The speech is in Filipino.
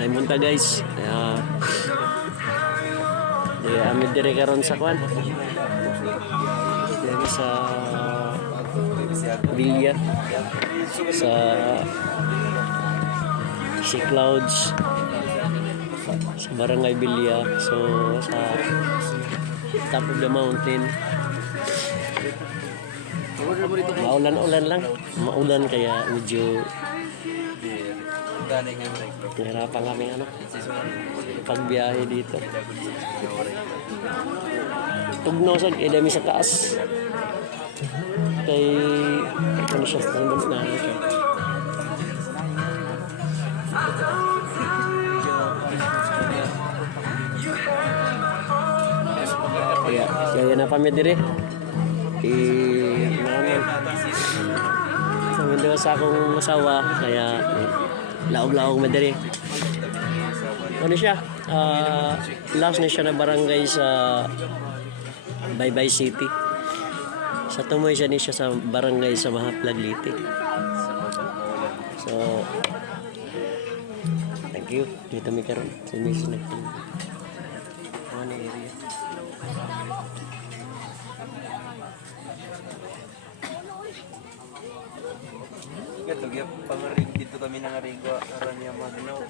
May munta guys. Amid dire karon sa kwan. Dire sa Villa sa si Clouds sa Barangay Villa. So sa top of the mountain. Maulan-ulan lang. Maulan kaya medyo nahirapan kami pagbiyahe dito. Tugnosod kay dami sa taas. Kay ano siya na siya. Kaya na kami dire. Naman sa akong asawa kaya laog-laog madiri. Ano siya? Last na siya na barangay sa Baybay City. Sa tumoy siya ni siya sa barangay sa Mahaplag Liti. So thank you. Dito mi karon. Sa mission nagtulog. Ano area? Gato gyud pangarig dito kami nangarig aran ya magno.